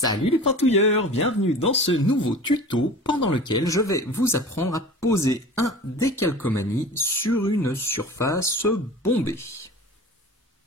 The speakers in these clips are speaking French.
Salut les pantouilleurs, bienvenue dans ce nouveau tuto pendant lequel je vais vous apprendre à poser un décalcomanie sur une surface bombée.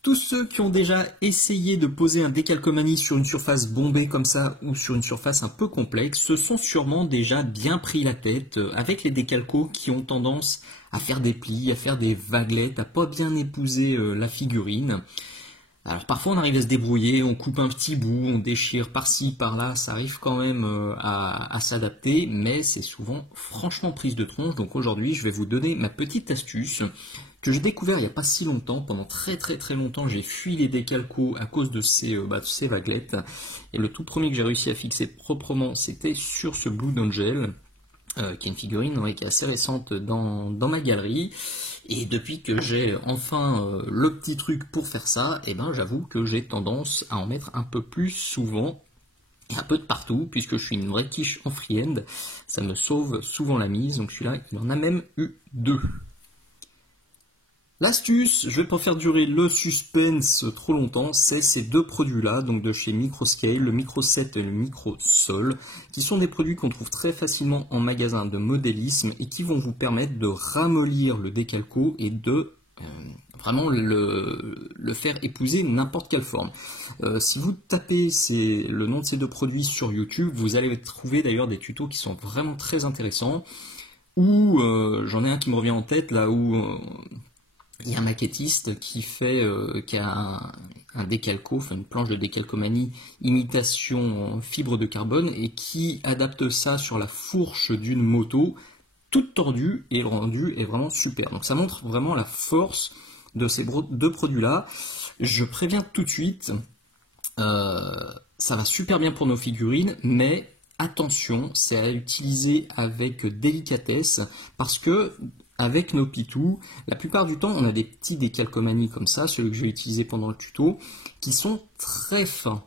Tous ceux qui ont déjà essayé de poser un décalcomanie sur une surface bombée comme ça ou sur une surface un peu complexe se sont sûrement déjà bien pris la tête avec les décalcos qui ont tendance à faire des plis, à faire des vaguelettes, à pas bien épouser la figurine. Alors parfois on arrive à se débrouiller, on coupe un petit bout, on déchire par-ci, par-là, ça arrive quand même à s'adapter, mais c'est souvent franchement prise de tronche. Donc aujourd'hui je vais vous donner ma petite astuce que j'ai découvert il n'y a pas si longtemps. Pendant très longtemps j'ai fui les décalcos à cause de ces vaguelettes. Et le tout premier que j'ai réussi à fixer proprement c'était sur ce Blue Angel. Qui est une figurine qui est assez récente dans ma galerie. Et depuis que j'ai enfin le petit truc pour faire ça, j'avoue que j'ai tendance à en mettre un peu plus souvent et un peu de partout, puisque je suis une vraie quiche en free-hand. Ça me sauve souvent la mise, donc celui-là, il en a même eu deux. L'astuce, je vais pas faire durer le suspense trop longtemps, c'est ces deux produits-là, donc de chez Microscale, le Micro 7 et le Micro Sol, qui sont des produits qu'on trouve très facilement en magasin de modélisme et qui vont vous permettre de ramollir le décalco et de vraiment le faire épouser n'importe quelle forme. Si vous tapez le nom de ces deux produits sur YouTube, vous allez trouver d'ailleurs des tutos qui sont vraiment très intéressants, ou j'en ai un qui me revient en tête là où il y a un maquettiste qui a un décalco, une planche de décalcomanie imitation fibre de carbone et qui adapte ça sur la fourche d'une moto toute tordue et le rendu est vraiment super. Donc ça montre vraiment la force de ces deux produits-là. Je préviens tout de suite, ça va super bien pour nos figurines, mais attention, c'est à utiliser avec délicatesse parce que avec nos pitous, la plupart du temps, on a des petits décalcomanies comme ça, celui que j'ai utilisé pendant le tuto, qui sont très fins.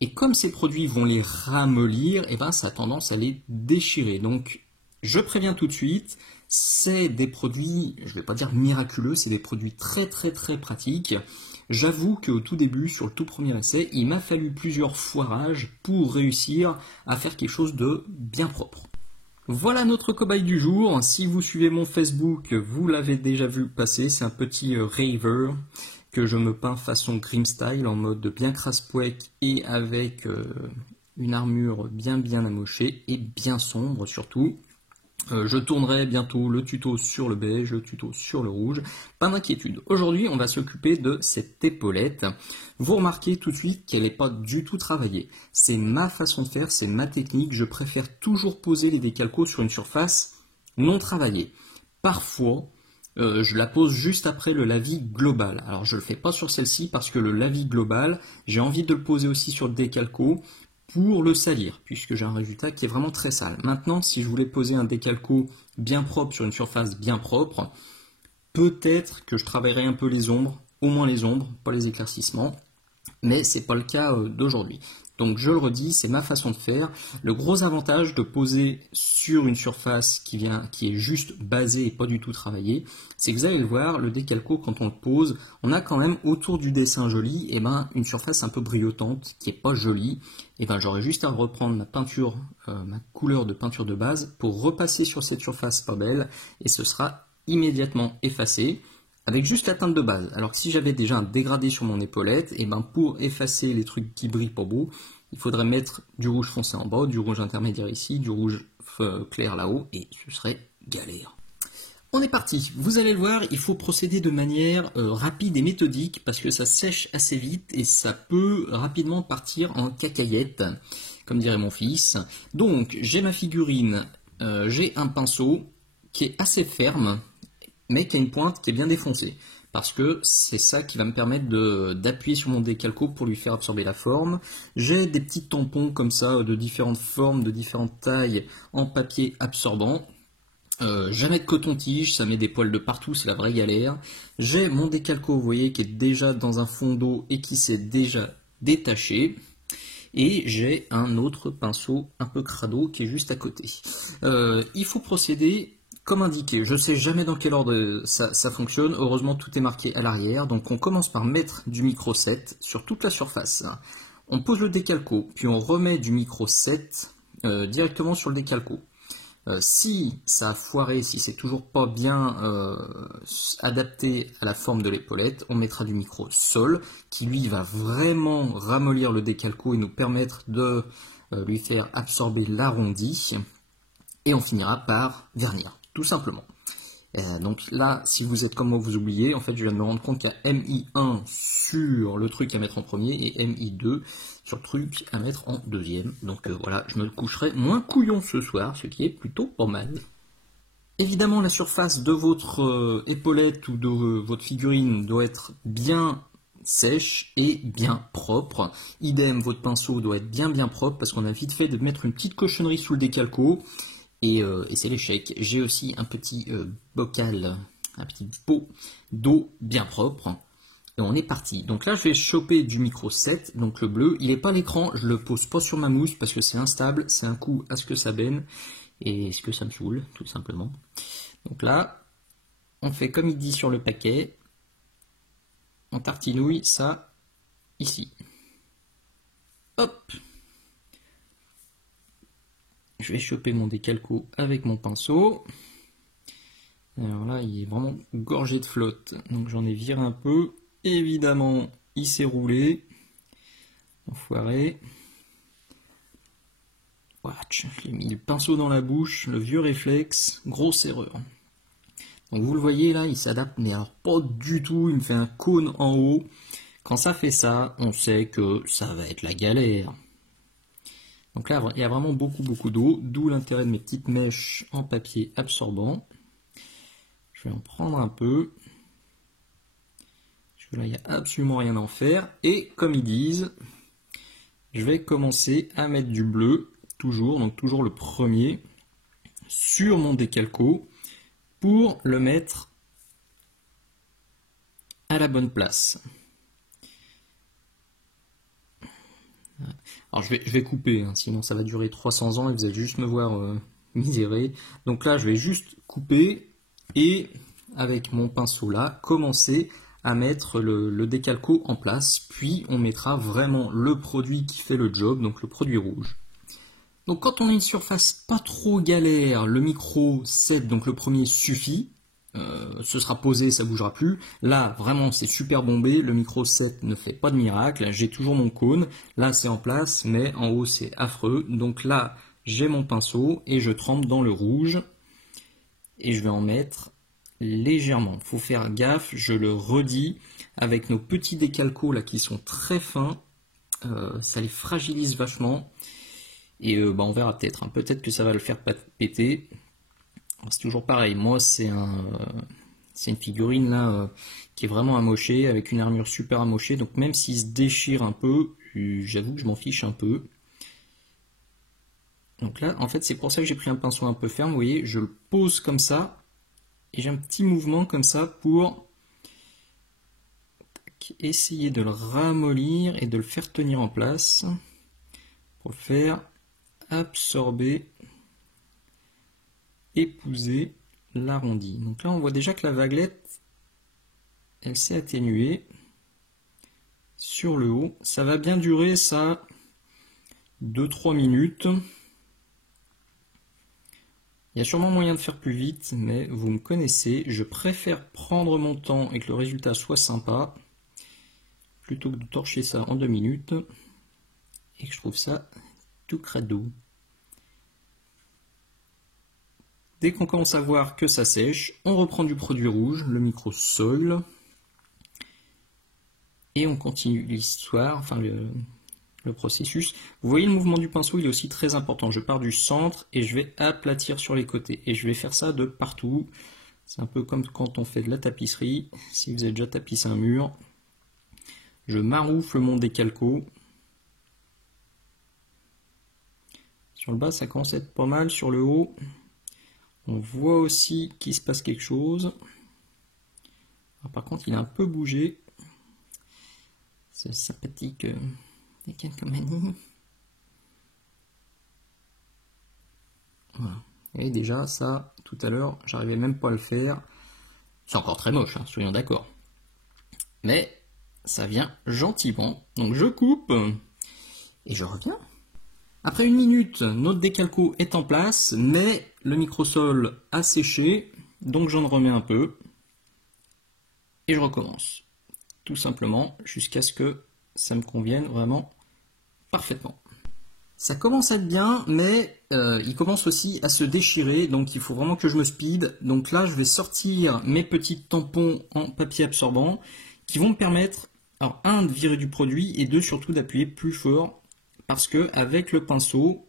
Et comme ces produits vont les ramollir, ça a tendance à les déchirer. Donc, je préviens tout de suite, c'est des produits, je ne vais pas dire miraculeux, c'est des produits très pratiques. J'avoue qu'au tout début, sur le tout premier essai, il m'a fallu plusieurs foirages pour réussir à faire quelque chose de bien propre. Voilà notre cobaye du jour. Si vous suivez mon Facebook, vous l'avez déjà vu passer. C'est un petit raver que je me peins façon Grim Style en mode bien crasse-pouec et avec une armure bien amochée et bien sombre surtout. Je tournerai bientôt le tuto sur le beige, le tuto sur le rouge, pas d'inquiétude. Aujourd'hui, on va s'occuper de cette épaulette. Vous remarquez tout de suite qu'elle n'est pas du tout travaillée. C'est ma façon de faire, c'est ma technique. Je préfère toujours poser les décalcos sur une surface non travaillée. Parfois, je la pose juste après le lavis global. Alors, je ne le fais pas sur celle-ci parce que le lavis global, j'ai envie de le poser aussi sur le décalco pour le salir, puisque j'ai un résultat qui est vraiment très sale. Maintenant, si je voulais poser un décalco bien propre sur une surface bien propre, peut-être que je travaillerais un peu les ombres, au moins les ombres, pas les éclaircissements, mais c'est pas le cas d'aujourd'hui. Donc je le redis, c'est ma façon de faire. Le gros avantage de poser sur une surface qui est juste basée et pas du tout travaillée, c'est que vous allez le voir, le décalco quand on le pose, on a quand même autour du dessin joli, une surface un peu brillotante qui est pas jolie. J'aurais juste à reprendre ma peinture, ma couleur de peinture de base pour repasser sur cette surface pas belle et ce sera immédiatement effacé. Avec juste la teinte de base. Alors que si j'avais déjà un dégradé sur mon épaulette, pour effacer les trucs qui brillent pas beau, il faudrait mettre du rouge foncé en bas, du rouge intermédiaire ici, du rouge clair là-haut, et ce serait galère. On est parti. Vous allez le voir, il faut procéder de manière rapide et méthodique parce que ça sèche assez vite et ça peut rapidement partir en cacahuète, comme dirait mon fils. Donc j'ai ma figurine, j'ai un pinceau qui est assez ferme, mais qui a une pointe qui est bien défoncée, parce que c'est ça qui va me permettre d'appuyer sur mon décalco pour lui faire absorber la forme. J'ai des petits tampons comme ça, de différentes formes, de différentes tailles, en papier absorbant. Jamais de coton-tige, ça met des poils de partout, c'est la vraie galère. J'ai mon décalco, vous voyez, qui est déjà dans un fond d'eau et qui s'est déjà détaché. Et j'ai un autre pinceau un peu crado qui est juste à côté. Il faut procéder comme indiqué. Je ne sais jamais dans quel ordre ça fonctionne. Heureusement, tout est marqué à l'arrière. Donc, on commence par mettre du micro 7 sur toute la surface. On pose le décalco, puis on remet du micro 7 directement sur le décalco. Si ça a foiré, si c'est toujours pas bien adapté à la forme de l'épaulette, on mettra du micro sol qui lui va vraiment ramollir le décalco et nous permettre de lui faire absorber l'arrondi, et on finira par vernir, tout simplement. Donc là, si vous êtes comme moi, vous oubliez, en fait je viens de me rendre compte qu'il y a MI1 sur le truc à mettre en premier et MI2 sur le truc à mettre en deuxième. Donc voilà, je me coucherai moins couillon ce soir, ce qui est plutôt pas mal. Évidemment, la surface de votre épaulette ou de votre figurine doit être bien sèche et bien propre. Idem, votre pinceau doit être bien propre parce qu'on a vite fait de mettre une petite cochonnerie sous le décalco. Et c'est l'échec. J'ai aussi un petit bocal, un petit pot d'eau bien propre. Et on est parti. Donc là, je vais choper du micro 7, donc le bleu. Il n'est pas à l'écran, je le pose pas sur ma mousse parce que c'est instable. C'est un coup à ce que ça baigne et ce que ça me saoule, tout simplement. Donc là, on fait comme il dit sur le paquet. On tartinouille ça ici. Hop! Je vais choper mon décalco avec mon pinceau. Alors là, il est vraiment gorgé de flotte. Donc j'en ai viré un peu. Évidemment, il s'est roulé. Enfoiré. Watch, j'ai mis le pinceau dans la bouche, le vieux réflexe, grosse erreur. Donc vous le voyez là, il s'adapte, mais alors pas du tout, il me fait un cône en haut. Quand ça fait ça, on sait que ça va être la galère. Donc là, il y a vraiment beaucoup d'eau, d'où l'intérêt de mes petites mèches en papier absorbant. Je vais en prendre un peu. Parce que là, il n'y a absolument rien à en faire. Et comme ils disent, je vais commencer à mettre du bleu, donc toujours le premier, sur mon décalco, pour le mettre à la bonne place. Alors je vais couper, hein, sinon ça va durer 300 ans et vous allez juste me voir misérer. Donc là je vais juste couper et avec mon pinceau là, commencer à mettre le décalco en place. Puis on mettra vraiment le produit qui fait le job, donc le produit rouge. Donc quand on a une surface pas trop galère, le micro 7, donc le premier suffit. Ce sera posé, ça bougera plus. Là, vraiment, c'est super bombé. Le micro 7 ne fait pas de miracle. J'ai toujours mon cône. Là, c'est en place, mais en haut, c'est affreux. Donc là, j'ai mon pinceau et je trempe dans le rouge. Et je vais en mettre légèrement. Faut faire gaffe, je le redis. Avec nos petits décalcos là qui sont très fins, ça les fragilise vachement. Et on verra peut-être. Hein. Peut-être que ça va le faire péter. C'est toujours pareil, moi c'est une figurine là qui est vraiment amochée, avec une armure super amochée, donc même s'il se déchire un peu, j'avoue que je m'en fiche un peu. Donc là, en fait, c'est pour ça que j'ai pris un pinceau un peu ferme, vous voyez, je le pose comme ça, et j'ai un petit mouvement comme ça pour essayer de le ramollir et de le faire tenir en place, pour le faire absorber, épouser l'arrondi. Donc là on voit déjà que la vaguelette elle s'est atténuée sur le haut. Ça va bien durer ça 2-3 minutes. Il y a sûrement moyen de faire plus vite, mais vous me connaissez, je préfère prendre mon temps et que le résultat soit sympa plutôt que de torcher ça en 2 minutes et que je trouve ça tout crado. Dès qu'on commence à voir que ça sèche, on reprend du produit rouge, le micro soil, et on continue l'histoire, enfin le processus. Vous voyez le mouvement du pinceau, il est aussi très important. Je pars du centre et je vais aplatir sur les côtés. Et je vais faire ça de partout. C'est un peu comme quand on fait de la tapisserie. Si vous avez déjà tapissé un mur, je maroufle mon décalco. Sur le bas, ça commence à être pas mal. Sur le haut, on voit aussi qu'il se passe quelque chose. Alors, par contre, il a un peu bougé. C'est sympathique. Des calcomanies. Voilà. Et déjà, ça, tout à l'heure, j'arrivais même pas à le faire. C'est encore très moche, hein, soyons d'accord. Mais ça vient gentiment. Donc je coupe. et je reviens. Après 1 minute, notre décalco est en place, mais le microsol a séché, donc j'en remets un peu, et je recommence. Tout simplement, jusqu'à ce que ça me convienne vraiment parfaitement. Ça commence à être bien, mais il commence aussi à se déchirer, donc il faut vraiment que je me speed. Donc là, je vais sortir mes petits tampons en papier absorbant, qui vont me permettre, alors de virer du produit, et surtout d'appuyer plus fort, parce que avec le pinceau,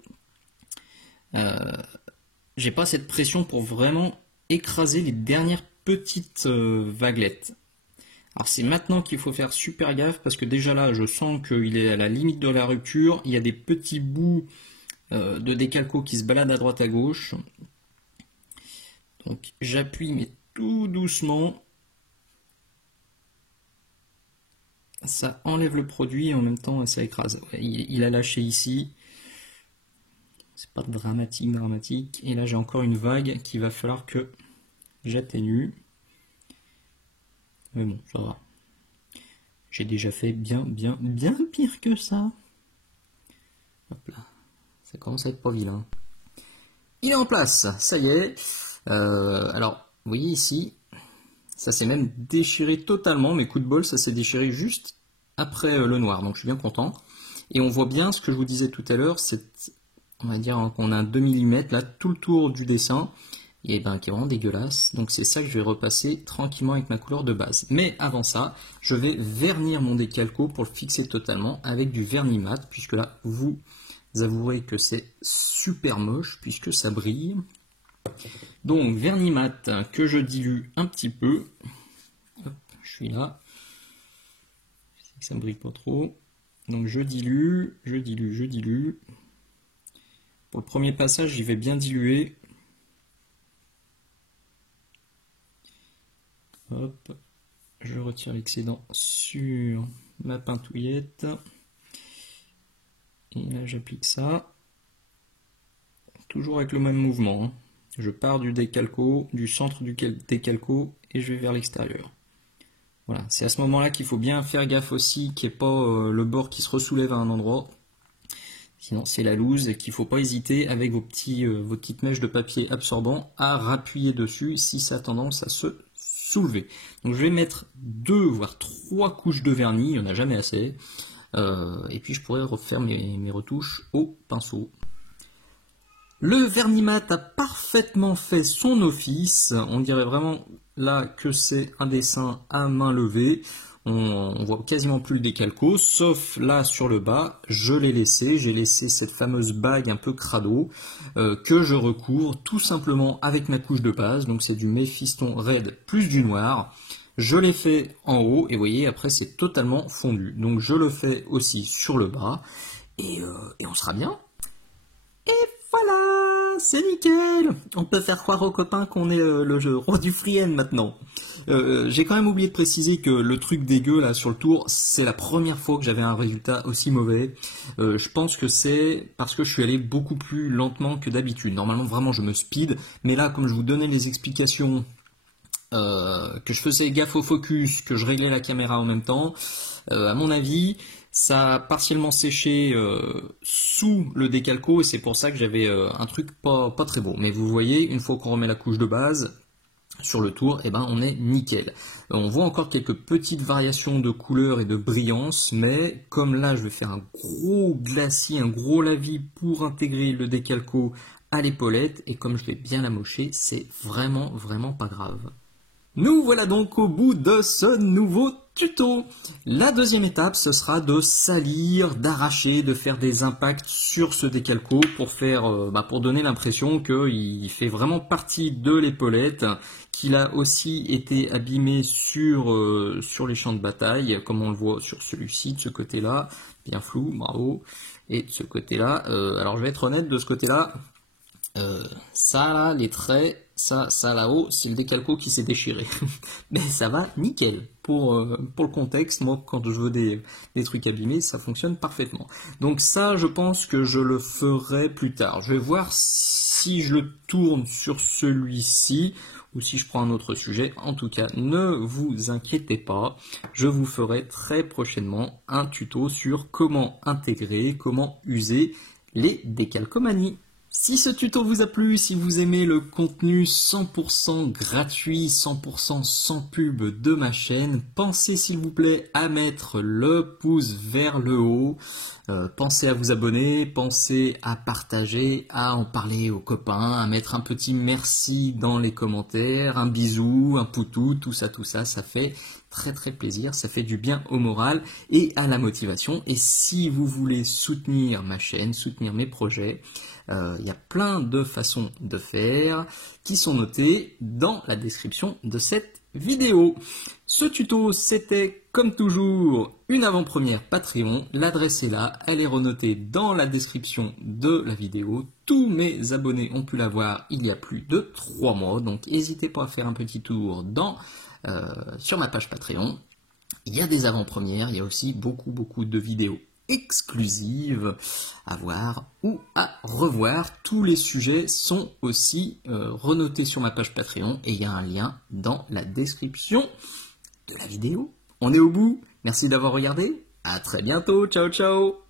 j'ai pas cette pression pour vraiment écraser les dernières petites vaguelettes. Alors c'est maintenant qu'il faut faire super gaffe, parce que déjà là je sens qu'il est à la limite de la rupture, il y a des petits bouts de décalco qui se baladent à droite à gauche. Donc j'appuie mais tout doucement. Ça enlève le produit et en même temps ça écrase. Ouais, il a lâché ici. C'est pas dramatique. Et là j'ai encore une vague qu'il va falloir que j'atténue. Mais bon, ça va. J'ai déjà fait bien pire que ça. Hop là. Ça commence à être pas vilain. Il est en place, ça y est. Alors, vous voyez ici, ça s'est même déchiré totalement. Mes coups de bol, ça s'est déchiré juste après le noir. Donc je suis bien content. Et on voit bien ce que je vous disais tout à l'heure. On va dire qu'on a un 2 mm là, tout le tour du dessin. Et ben, qui est vraiment dégueulasse. Donc c'est ça que je vais repasser tranquillement avec ma couleur de base. Mais avant ça, je vais vernir mon décalco pour le fixer totalement avec du vernis mat, puisque là, vous avouerez que c'est super moche, puisque ça brille. Donc vernis mat que je dilue un petit peu. Hop, je suis là. Ça ne brille pas trop. Donc je dilue. Pour le premier passage, j'y vais bien diluer. Hop, je retire l'excédent sur ma pintouillette. Et là, j'applique ça. Toujours avec le même mouvement. Je pars du décalco, du centre du décalco, et je vais vers l'extérieur. Voilà, c'est à ce moment-là qu'il faut bien faire gaffe aussi qu'il n'y ait pas le bord qui se ressoulève à un endroit. Sinon, c'est la loose et qu'il ne faut pas hésiter avec vos petites mèches de papier absorbant à rappuyer dessus si ça a tendance à se soulever. Donc je vais mettre 2 voire 3 couches de vernis, il n'y en a jamais assez. Et puis je pourrais refaire mes retouches au pinceau. Le vernis mat a parfaitement fait son office. On dirait vraiment là que c'est un dessin à main levée. On voit quasiment plus le décalco, sauf là sur le bas, je l'ai laissé. J'ai laissé cette fameuse bague un peu crado que je recouvre tout simplement avec ma couche de base. Donc c'est du Mephiston Red plus du noir. Je l'ai fait en haut et vous voyez après c'est totalement fondu. Donc je le fais aussi sur le bas et on sera bien. Et voilà, c'est nickel. On peut faire croire aux copains qu'on est le roi du free-end maintenant. J'ai quand même oublié de préciser que le truc dégueu là sur le tour, c'est la première fois que j'avais un résultat aussi mauvais. Je pense que c'est parce que je suis allé beaucoup plus lentement que d'habitude. Normalement vraiment je me speed, mais là comme je vous donnais les explications, que je faisais gaffe au focus, que je réglais la caméra en même temps, à mon avis ça a partiellement séché sous le décalco et c'est pour ça que j'avais un truc pas très beau. Mais vous voyez, une fois qu'on remet la couche de base sur le tour, et ben on est nickel. On voit encore quelques petites variations de couleur et de brillance, mais comme là je vais faire un gros glacis, un gros lavis pour intégrer le décalco à l'épaulette, et comme je vais bien l'amocher, c'est vraiment pas grave. Nous voilà donc au bout de ce nouveau tuto. La deuxième étape, ce sera de salir, d'arracher, de faire des impacts sur ce décalco pour donner l'impression qu'il fait vraiment partie de l'épaulette, qu'il a aussi été abîmé sur les champs de bataille, comme on le voit sur celui-ci, de ce côté-là, bien flou, bravo, et de ce côté-là. Alors je vais être honnête, de ce côté-là, ça là, les traits, ça là-haut, c'est le décalco qui s'est déchiré. Mais ça va nickel. Pour le contexte, moi quand je veux des trucs abîmés, ça fonctionne parfaitement. Donc ça, je pense que je le ferai plus tard. Je vais voir si je le tourne sur celui-ci ou si je prends un autre sujet. En tout cas, ne vous inquiétez pas, je vous ferai très prochainement un tuto sur comment intégrer, comment user les décalcomanies. Si ce tuto vous a plu, si vous aimez le contenu 100% gratuit, 100% sans pub de ma chaîne, pensez s'il vous plaît à mettre le pouce vers le haut, pensez à vous abonner, pensez à partager, à en parler aux copains, à mettre un petit merci dans les commentaires, un bisou, un poutou, tout ça, ça fait très plaisir, ça fait du bien au moral et à la motivation. Et si vous voulez soutenir ma chaîne, soutenir mes projets, il y a plein de façons de faire qui sont notées dans la description de cette vidéo. Ce tuto, c'était comme toujours une avant-première Patreon. L'adresse est là, elle est renotée dans la description de la vidéo. Tous mes abonnés ont pu la voir il y a plus de 3 mois, donc n'hésitez pas à faire un petit tour sur ma page Patreon. Il y a des avant-premières, il y a aussi beaucoup de vidéos exclusives à voir ou à revoir. Tous les sujets sont aussi renotés sur ma page Patreon et il y a un lien dans la description de la vidéo. On est au bout, merci d'avoir regardé, à très bientôt, ciao ciao.